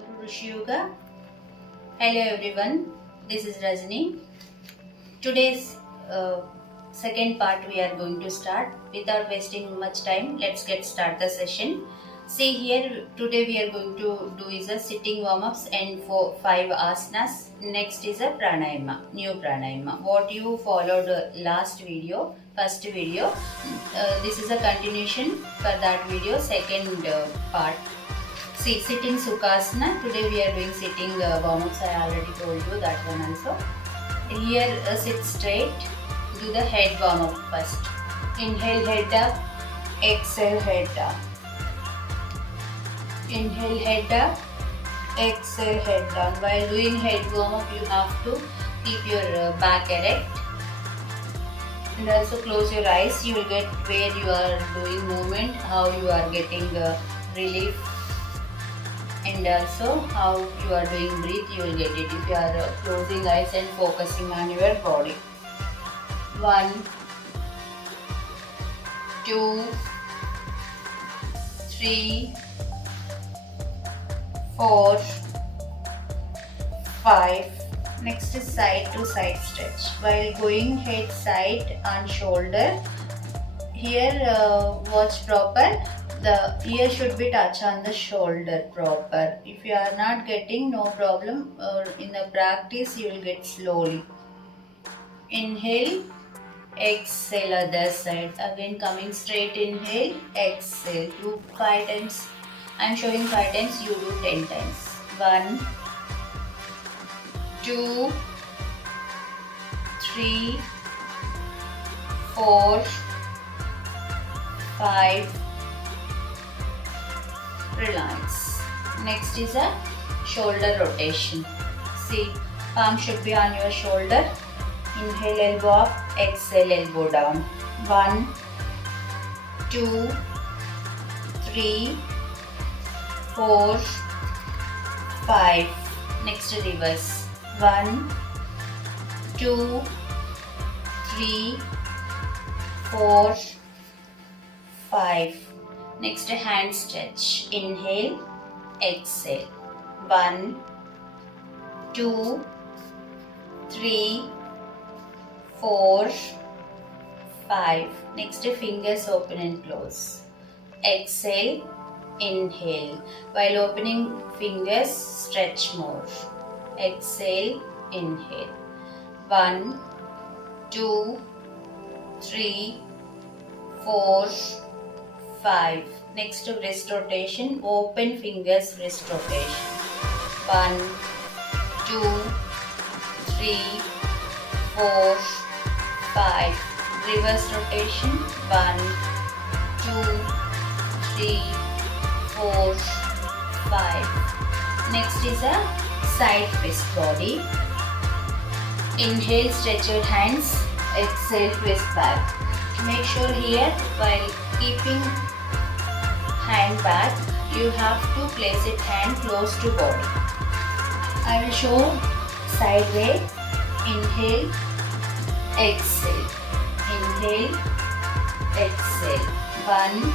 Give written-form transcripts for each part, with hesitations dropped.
Welcome to Rusheeyoga. Hello everyone, this is Rajani. Today's second part we are going to start. Without wasting much time, let's get start the session. See here, today we are going to do is a sitting warm-ups and for 5 asanas. Next is a pranayama, new pranayama. What you followed last video, first video. This is a continuation for that video, second part. See, sitting Sukhasana. Today we are doing sitting warm-ups. I already told you that one also. Here sit straight. Do the head warm-up first. Inhale head up. Exhale head down. Inhale head up. Exhale head down. While doing head warm-up, you have to keep your back erect. And also close your eyes. You will get where you are doing movement, how you are getting relief. And also how you are doing breathe, you will get it if you are closing eyes and focusing on your body. 1, 2, 3, 4, 5. Next is side to side stretch. While going head side and shoulder, here watch proper. The ear should be touch on the shoulder proper. If you are not getting, no problem. In the practice, you will get slowly. Inhale, exhale other side. Again coming straight. Inhale, exhale. Do 5 times. I am showing 5 times. You do 10 times. 1, 2, 3, 4, 5. Relax. Next is a shoulder rotation. See, palm should be on your shoulder. Inhale elbow up, exhale elbow down. 1, 2, 3, 4, 5. Next reverse. 1, 2, 3, 4, 5. Next hand stretch. Inhale, exhale. 1, 2, 3, 4, 5. Next fingers open and close. Exhale, inhale. While opening fingers, stretch more. Exhale, inhale. 1, 2, 3, 4, 5. Next to wrist rotation, open fingers wrist rotation. 1, 2, 3, 4, 5. Reverse rotation. 1, 2, 3, 4, 5. Next is a side twist body. Inhale, stretch your hands. Exhale, twist back. Make sure here while keeping hand back, you have to place it hand close to body. I will show side way. Inhale, exhale. Inhale, exhale. 1,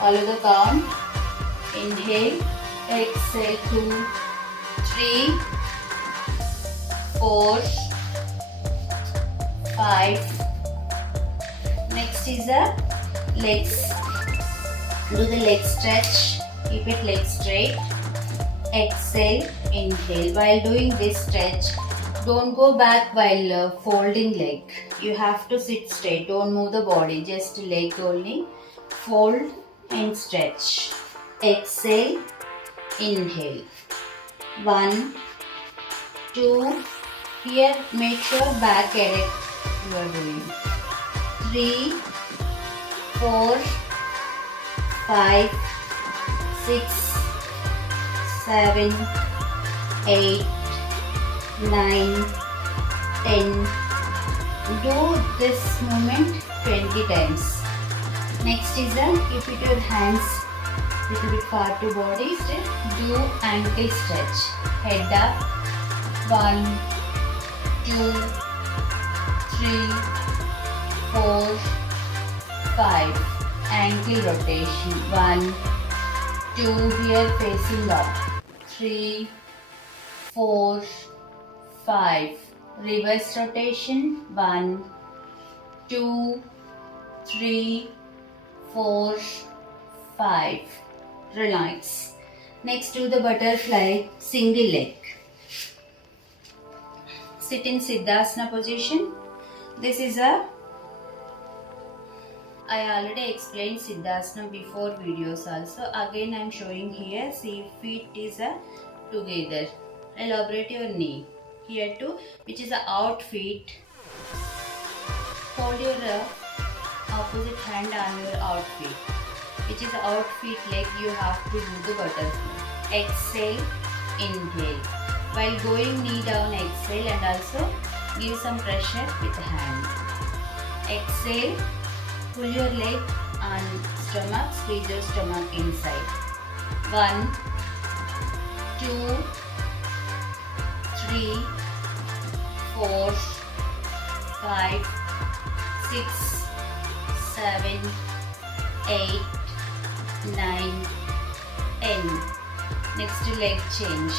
follow the count. Inhale, exhale. 2, 3, 4, 5. Next is a legs. Do the leg stretch. Keep it leg straight. Exhale, inhale. While doing this stretch, don't go back while folding leg. You have to sit straight. Don't move the body. Just leg only. Fold and stretch. Exhale, inhale. 1, 2. Here make sure back erect you are doing. 3, 4, 5, 6, 7, 8, 9, 10. Do this movement 20 times. Next is a keep it your hands little bit far to body. Do ankle stretch. Head up. 1, 2, 3, 4, 5. Ankle rotation. 1, 2, here facing up. 3, 4, 5. Reverse rotation. 1, 2, 3, 4, 5. Relax. Next do the butterfly single leg. Sit in Siddhasana position. This is I already explained Siddhasana before videos also. Again I am showing here. See, feet is together. Elaborate your knee. Here too, which is out feet. Hold your opposite hand on your out feet. Which is out feet leg, you have to do the butterfly. Exhale, inhale. While going knee down, exhale and also give some pressure with the hand. Exhale, pull your leg on stomach, squeeze your stomach inside. 1, 2, 3, 4, 5, 6, 7, 8, 9, 10. Next leg change.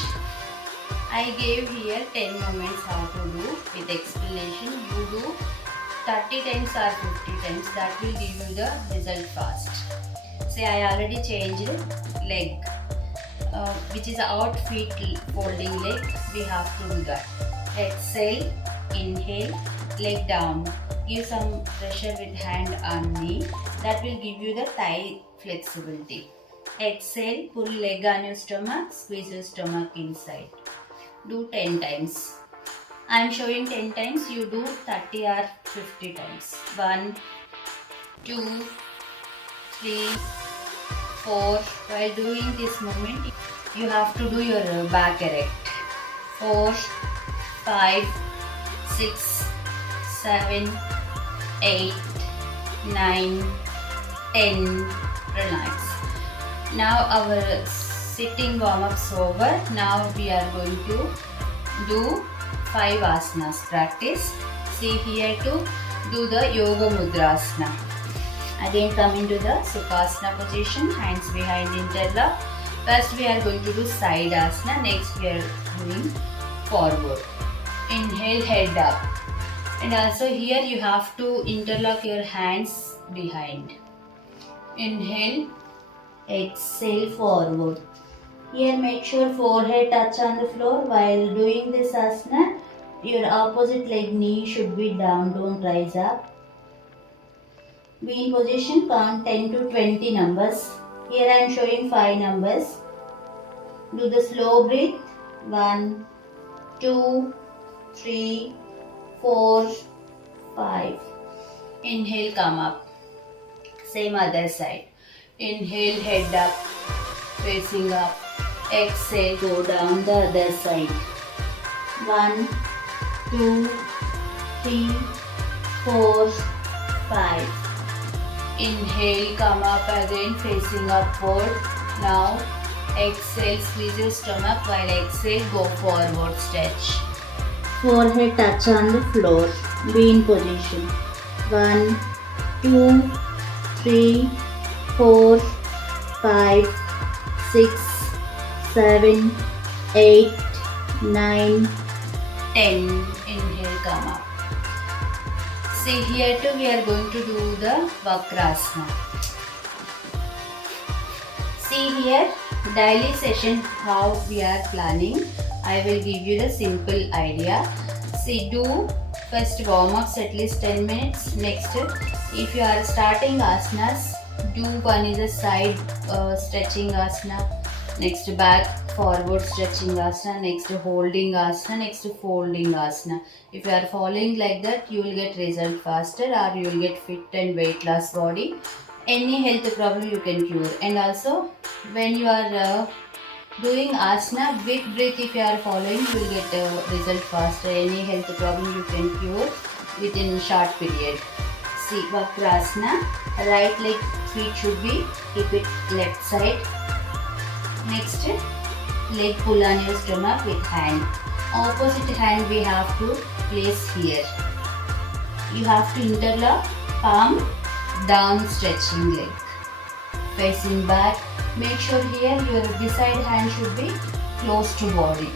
I gave here 10 moments how to do with explanation. You do 30 times or 50 times. That will give you the result fast. Say I already changed leg, which is out feet folding leg. We have to do that. Exhale, inhale, leg down. Give some pressure with hand on knee. That will give you the thigh flexibility. Exhale, pull leg on your stomach, squeeze your stomach inside. Do 10 times. I am showing 10 times, you do 30 or 50 times. 1, 2, 3, 4. While doing this movement, you have to do your back erect. 4, 5, 6, 7, 8, 9, 10. Relax. Now our sitting warm-ups over. Now we are going to do 5 asanas. Practice. See here to do the yoga mudrasana. Again come into the sukhasana position. Hands behind interlock. First we are going to do side asana. Next we are doing forward. Inhale, head up. And also here you have to interlock your hands behind. Inhale, exhale, forward. Here make sure forehead touch on the floor. While doing this asana, your opposite leg knee should be down, don't rise up. Be in position, count 10 to 20 numbers. Here I am showing 5 numbers. Do the slow breath. 1, 2, 3, 4, 5. Inhale, come up. Same other side. Inhale, head up, facing up. Exhale, go down the other side. 1, 2, 3, 4, 5. Inhale, come up again, facing upward. Now exhale, squeeze your stomach. While exhale, go forward, stretch. Forehead touch on the floor. Be in position. 1, 2, 3, 4, 5, 6, 7, 8, 9, 10. Inhale, come up. See here too we are going to do the Vakrasana. See here daily session how we are planning. I will give you the simple idea. See, do first warm ups at least 10 minutes. Next, if you are starting asanas, do one is a side stretching asana. Next back forward stretching asana. Next holding asana. Next folding asana. If you are following like that, you will get result faster, or you will get fit and weight loss body. Any health problem you can cure. And also when you are doing asana with breath, if you are following, you will get result faster. Any health problem you can cure within short period. See, Vakrasana, right leg feet should be, keep it left side. Next, leg pull on your stomach with hand. Opposite hand we have to place here. You have to interlock, palm down, stretching leg. Facing back, make sure here your beside hand should be close to body.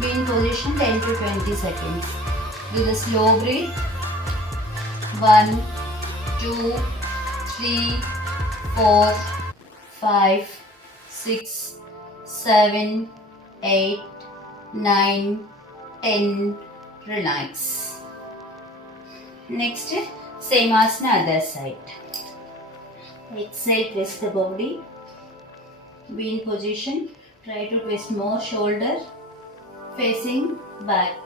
Be in position 10 to 20 seconds. Do the slow breath. 1, 2, 3, 4, 5, 6, 7, 8, 9, 10. Relax. Next, same asana other side. Exhale, twist the body. Be in position. Try to twist more shoulder facing back.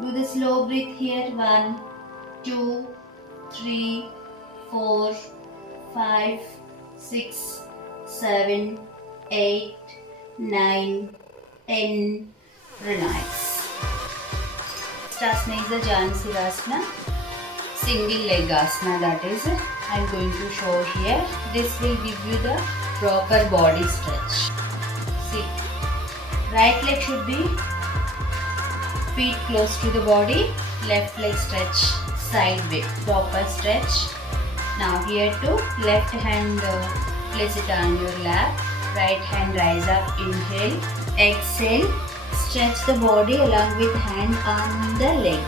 Do the slow breath here. 1, 2, 3, 4, 5, 6, 7, 8, 9, 10. Relax. Next asana is the Siddhasana, single leg asana, that is I am going to show here. This will give you the proper body stretch. See, right leg should be feet close to the body, left leg stretch sideway, proper stretch. Now here to left hand place it on your lap, right hand rise up, inhale, exhale, stretch the body along with hand on the leg.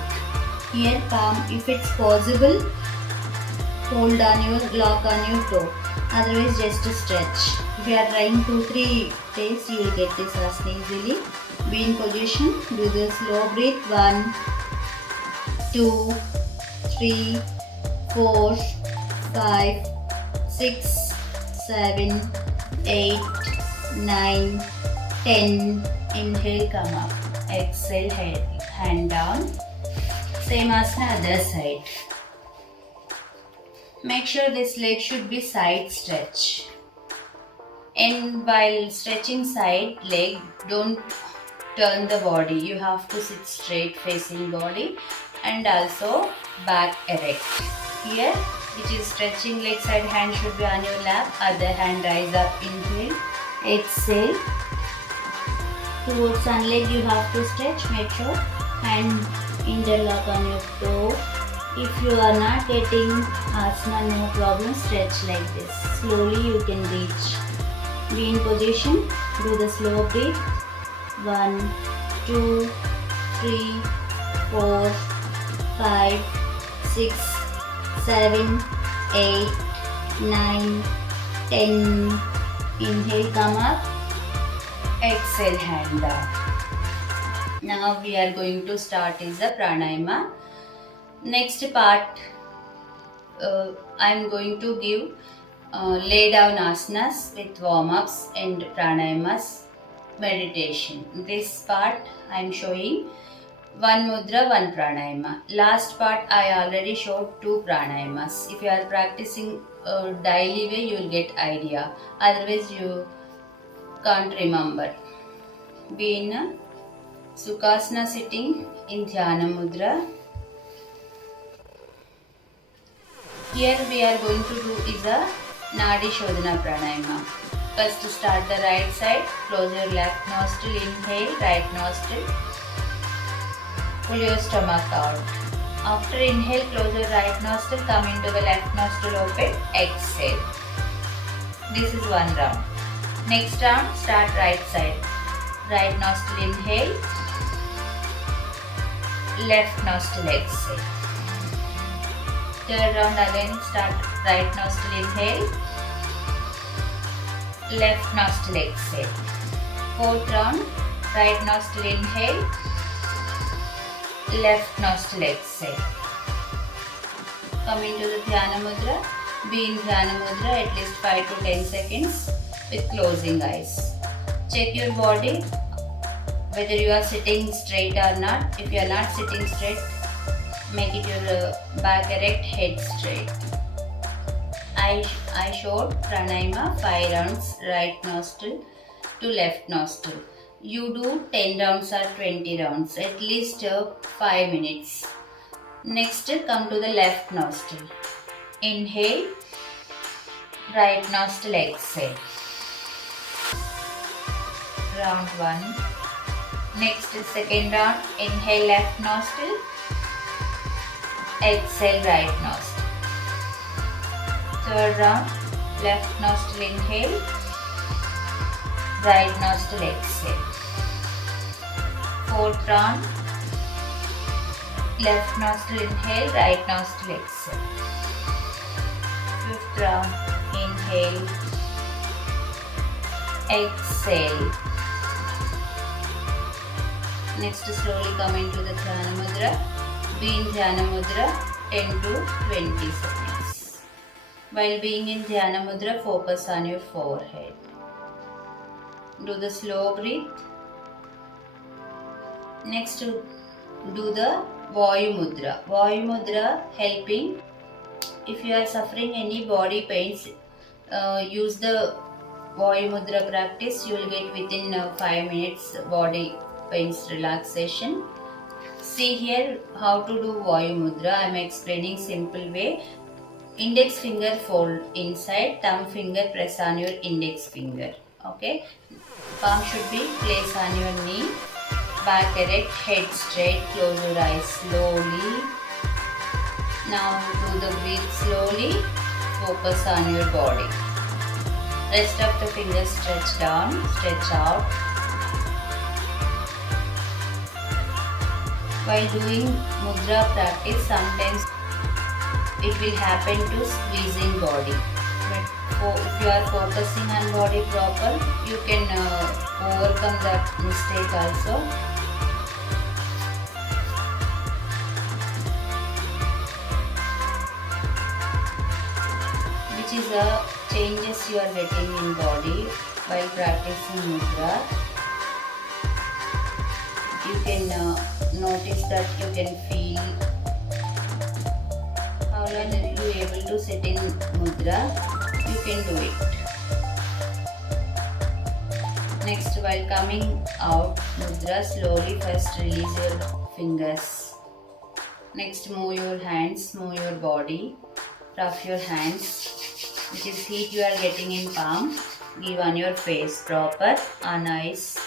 Here palm, if it's possible, hold on your, lock on your toe, otherwise just a stretch. If you are trying 2-3 days, you will get this asana easily. Be in position, do the slow breath. 1, 2, 3, 4, 5, 6, 7, 8, 9, 10. Inhale, come up. Exhale, hand down. Same asana other side. Make sure this leg should be side stretch. And while stretching side leg, don't turn the body. You have to sit straight facing body and also back erect. Here, which is stretching leg side, hand should be on your lap, other hand rise up, inhale, exhale. Towards one leg you have to stretch. Make sure hand interlock on your toe. If you are not getting asana, no problem, stretch like this. Slowly you can reach. Be in position, do the slow breath. 1, 2, 3, 4, 5, 6, 7, 8, 9, 10. Inhale, come up. Exhale, hand down. Now we are going to start is the pranayama. Next part, I am going to give lay down asanas with warm-ups and pranayamas meditation. This part I am showing one mudra, one pranayama. Last part I already showed 2 pranayamas. If you are practicing daily way, you will get idea. Otherwise you can't remember. Be in a Sukhasana, sitting in Dhyana Mudra. Here we are going to do is a Nadi Shodhana Pranayama. First start the right side, close your left nostril, inhale, right nostril, pull your stomach out. After inhale, close your right nostril, come into the left nostril, open, exhale. This is one round. Next round, start right side. Right nostril, inhale, left nostril, exhale. Third round again, start right nostril, inhale, left nostril, exhale. Fourth round, right nostril, inhale, left nostril, exhale. Come into the Dhyana Mudra. Be in Dhyana Mudra at least 5 to 10 seconds with closing eyes. Check your body whether you are sitting straight or not. If you are not sitting straight, make it your back erect, head straight. I showed pranayama 5 rounds, right nostril to left nostril. You do 10 rounds or 20 rounds, at least 5 minutes. Next, come to the left nostril. Inhale, right nostril, exhale. Round 1. Next, second round. Inhale, left nostril, exhale, right nostril. Third round, left nostril, inhale, right nostril exhale. Fourth round, left nostril inhale, right nostril exhale. Fifth round, inhale, exhale. Next, slowly come into the Dhyana Mudra. Be in Dhyana Mudra 10 to 20 seconds. While being in Dhyana Mudra, focus on your forehead. Do the slow breath. Next, do the Vayu Mudra. Vayu Mudra helping if you are suffering any body pains, use the Vayu Mudra practice. You will get within 5 minutes body pains relaxation. See here how to do Vayu Mudra. I am explaining simple way. Index finger fold inside, thumb finger press on your index finger. Okay. Palm should be placed on your knee. Back erect, head straight, close your eyes slowly. Now do the breathe slowly. Focus on your body. Rest of the fingers stretch down, stretch out. While doing mudra practice, sometimes it will happen to squeezing body. But if you are focusing on body proper, you can overcome that mistake also. Which is the changes you are getting in body while practicing mudra. You can notice that you can feel how long you are able to sit in mudra. You can do it. Next, while coming out mudra, slowly first release your fingers. Next, move your hands, move your body, rough your hands, which is heat you are getting in palm. Give on your face proper, on eyes.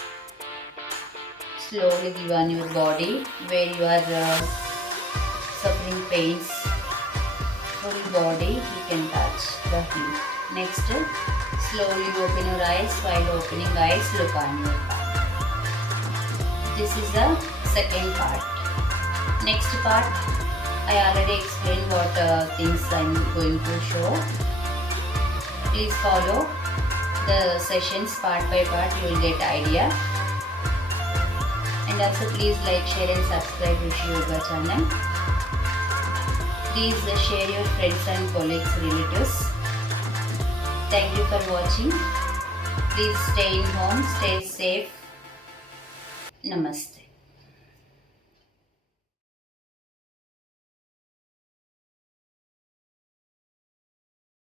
Slowly give on your body where you are suffering pains. Full body you can touch the heat. Next, slowly open your eyes. While opening eyes, look on your palm. This is the second part. Next part, I already explained what things I am going to show. Please follow the sessions part by part. You will get idea. And also please like, share and subscribe Rusheeyoga channel. Please share your friends and colleagues, relatives. Thank you for watching. Please stay in home, stay safe. Namaste.